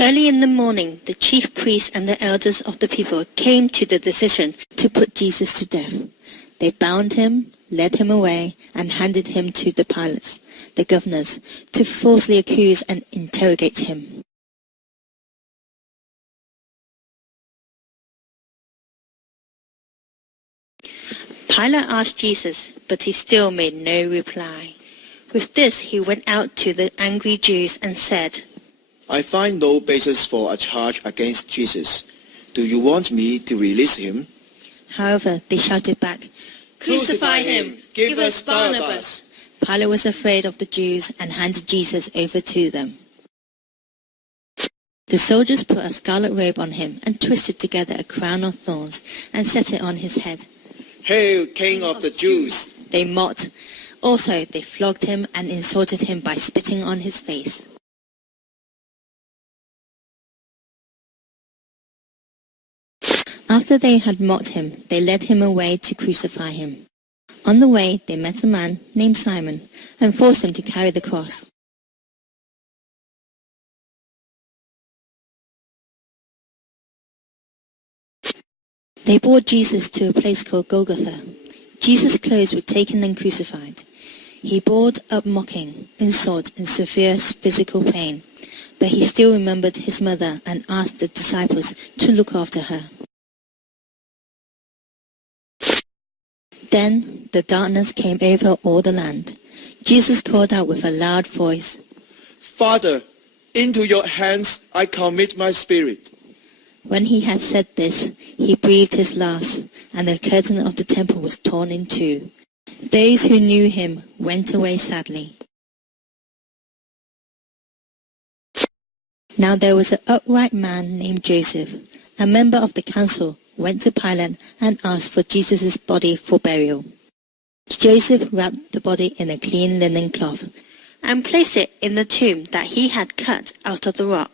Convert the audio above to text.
Early in the morning, the chief priests and the elders of the people came to the decision to put Jesus to death. They bound him, led him away, and handed him to the Pilates, the governors, to falsely accuse and interrogate him. Pilate asked Jesus, but he still made no reply. With this, he went out to the angry Jews and said, I find no basis for a charge against Jesus. Do you want me to release him? However, they shouted back, Crucify him! Give us Barabbas! Pilate was afraid of the Jews and handed Jesus over to them. The soldiers put a scarlet robe on him and twisted together a crown of thorns and set it on his head. Hail, King of the Jews! They mocked. Also, they flogged him and insulted him by spitting on his face. After they had mocked him, they led him away to crucify him. On the way, they met a man named Simon and forced him to carry the cross. They brought Jesus to a place called Golgotha. Jesus' clothes were taken and crucified. He bore up mocking, insult, and severe physical pain, but he still remembered his mother and asked the disciples to look after her. Then the darkness came over all the land. Jesus called out with a loud voice, Father, into your hands I commit my spirit. When he had said this, he breathed his last, and the curtain of the temple was torn in two. Those who knew him went away sadly. Now there was an upright man named Joseph, a member of the council, went to Pilate and asked for Jesus' body for burial. Joseph wrapped the body in a clean linen cloth and placed it in the tomb that he had cut out of the rock.